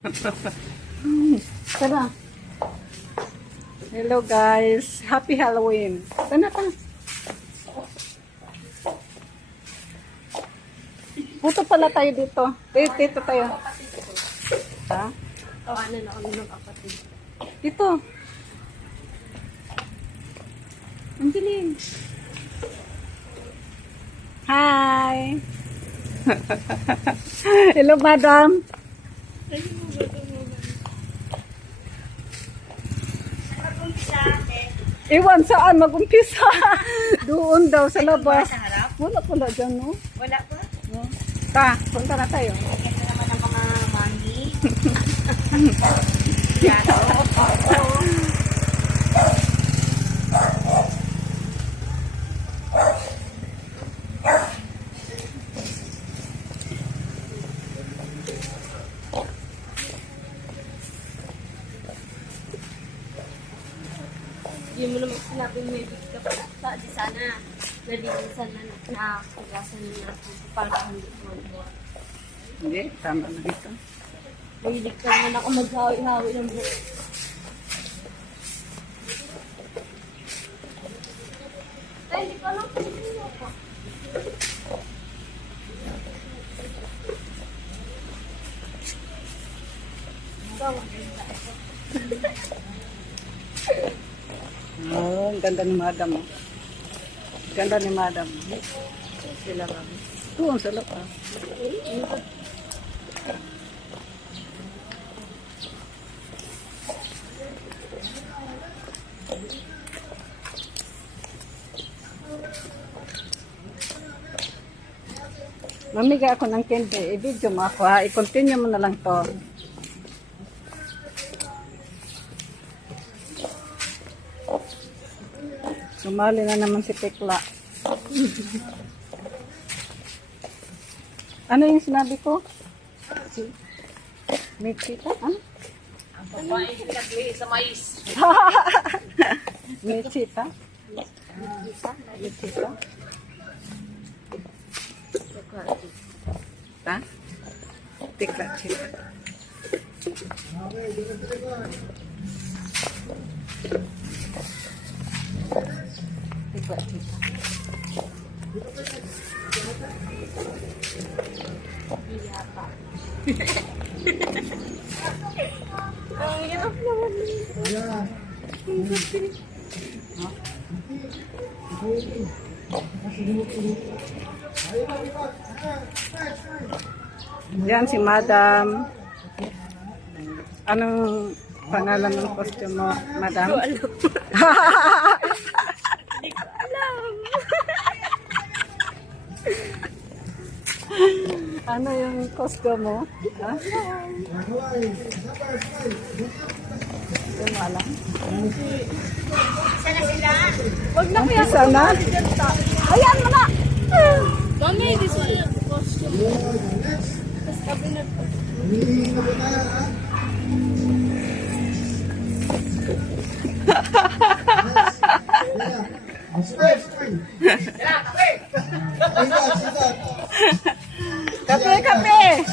Tara. Hello guys. Happy Halloween. Tara pa. Puto pala tayo dito. Dito tayo. Ha? Tawanan ako ng kapatid. Dito. Ang dilim. Hi. Hello, madam. Iwan saan mag-umpisa? Doon daw sa labas. Sa harap? Wala pala dyan, no? Wala pa? No. Ta, punta na tayo. Kaya na naman ang mga mami. Yan. Oo. Hindi mo naman sinabing may big ka pa. Di sana. Nalinisan na nakagasan na para hindi mo. Hindi, tama na dito. Mahilig ka naman ako maghawi-hawi ng buhok. Ay, hindi ko alam kung sino ako. Oh, ang ganda ni madam. Oh. Ganda ni madam. Sila lang. Doon sa labas. Mamigay ako ng candy. I-video mo ako ha. I-continue mo na lang to. Sumali na naman si Tekla. Ano yung sinabi ko? May chita? Ano? Ang babae pinagli sa mais. May chita? May chita? Ha? Tekla chita. Tekla chita. Ang hirap naman nito. Yan si madam. Anong pangalan ng costume mo, madam? Ano yung costume mo? Ha? Hindi mo alam. Sana sila. Huwag na kuya. Sana? Ayan mo na! Mami, this one yung costume. Tapos cabinet ko. Kape, kape!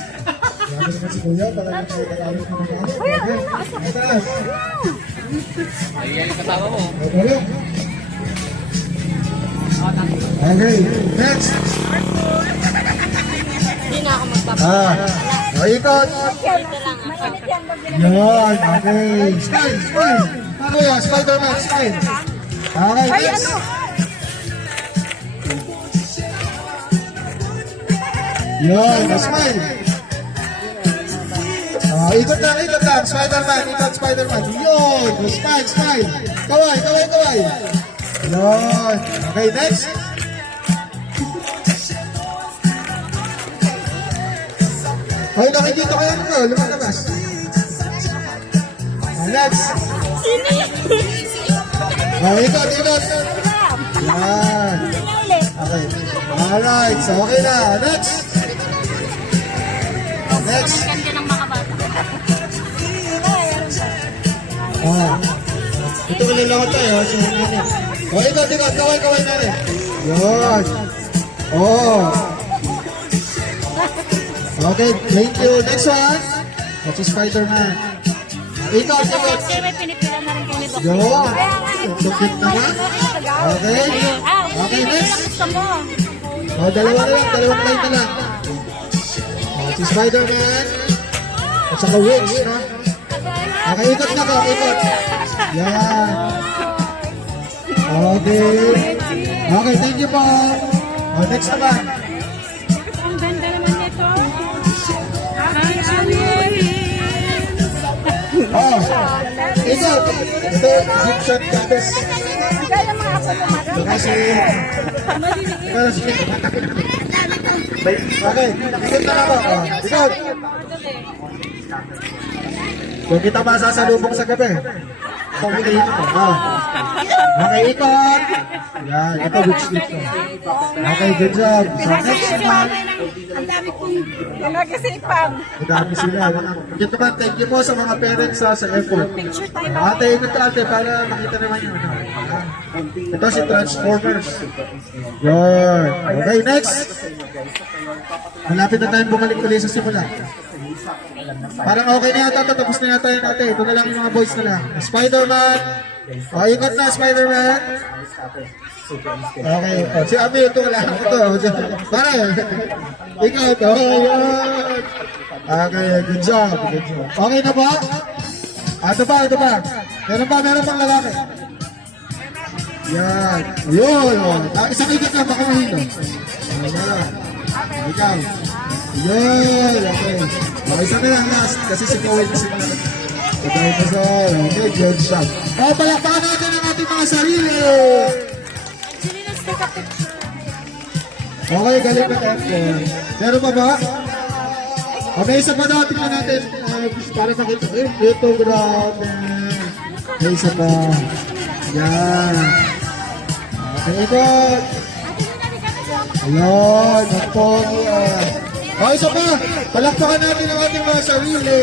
Okay, next. Hindi na ako magpapalala. Ikot. Dito lang ako. Yun, okay. Smile, smile. Ano yan? Spider-Man, smile. Okay, next. Yun, smile. Ikot lang. Spider-Man, ikot, Spider-Man. Yun, smile, smile. Kaway, kaway, kaway. Yun. Okay, next. Okay, nakikita kayo nyo. Lumalabas. Next. Ikot. Yan. Okay. Alright, so okay na. Next. Next. Ganda ng mga bata. Ito kalilangan tayo. Ikot. Kaway na rin. Yun. Okay, thank you. Next one. Si Spider-Man. Ikot, ikot. Kasi may pinipila na rin kami dito. Yun. Sukit naman. Okay. Okay, next. Gusto mo. O, dalawa na lang. Dalawang line na lang. O, si Spider-Man. At saka Witch, no? Okay, ikot na ko. Ikot. Yan. Okay. Okay, thank you po. O, next naman. Ang ganda naman nito. Oh, ito. Ito, Egyptian goddess. Kasi, okay, ikot na ako. Oh, ikot. Kung kita masasalubong sa gabi, pamilihin mo. Oh. Okay, ikot. Yan, ito, witch dito. Okay, good job. So, next naman. Ang dami kong nagasipan. Madami sila. Ito ba, thank you po sa mga parents sa airport. Ate, ikot ka ate para makita naman yung ano. Ito si Transformers. Yun. Okay, next. Malapit na tayong bumalik ulit sa simula. Parang okay na yata, tapos na yata yun ate. Ito na lang yung mga boys na lang. Spider-Man. O, ikot na Spider-Man. Okay, o, si Ami, ito wala. Ito, para. Ikot, o, yun. Okay, good job, good job. Okay na ba? Ito ba, ito ba? Meron bang lalaki? Yan. Yun, o. Isang ikot na, baka mahino. Ayan. Ikaw. Yun, okay. Okay, isa na lang last, kasi si Kawin kasi na. Okay, good job. O, palakpakan natin ang ating mga sarili. Okay, galing na tayo. Meron pa ba? O, may isa pa daw, tingnan natin. Para makita. Ito, grabe. May isa pa. Yan. Okay, ikot. Ayan, ang pogi. O, isa pa. Palakpakan natin ang ating mga sarili.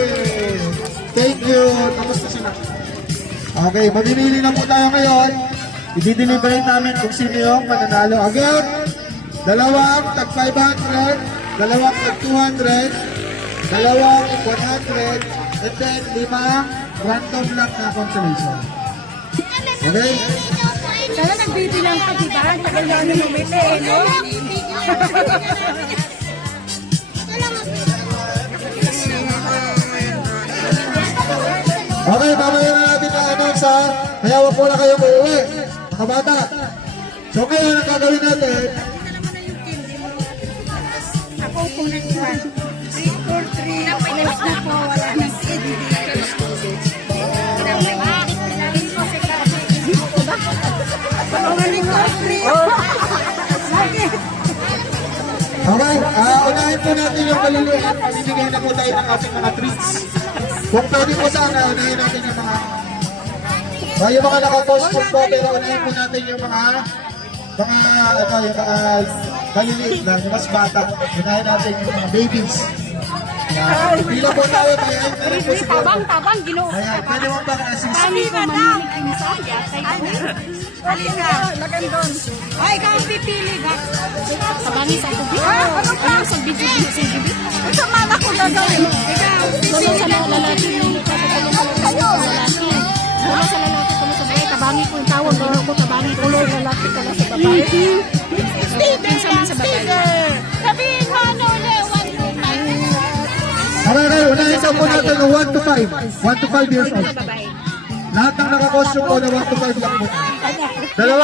Thank you. Tapos na sila. Okay, mamimili na po tayo ngayon. I-delivery namin kung sino yung mananalo. Again, dalawang tag 500, dalawang tag 200, dalawang 100, and then 5 random lang na consolation. Okay? Sana nagbibilang ka, di ba? Tagal na namimili, eh, no? Okay, mamaya na natin na-announce ha. Kaya wag po na kayong uuwi. Mga bata. So ngayon, ang gagawin natin, Ako po nagkuhan. 3 for 3. Napinas na po. Wala na CD. okay, unahin po natin yung kaluluhan. Paninigay na po tayo ng ating mga treats. Kung pwede po sana, unahin natin yung mga yung mga naka-costume po, pero unahin po natin yung mga maliliit lang, yung mas bata. Unahin natin yung mga babies. Yan. Pila po tayo, may ayun na rin po siguro. Tabang, ginoo. Ayan, pwede mo bang assist? Kami ko manilig ang saya. Halika. Lagan doon. Ay, ikaw ang pipili, ba? Tabangin sa ito. Ano sa video sa video? Ito man ako gagawin. Ikaw, Tulo sa mga lalaki yung lalaki. Tulo sa lalaki, tulo sa babae. Tabangin ko yung tawag. Gawin ko tabangin. Tulo sa lalaki, tulo sa babae. Pinsa man sa babae. sabihin mo ano ulit. 1, 2, 5. Okay, unahin na po natin ng 1 to 5. 1 to 5 years old. Lahat ng naka-costume po na 1 to 5 lang po. Dalawa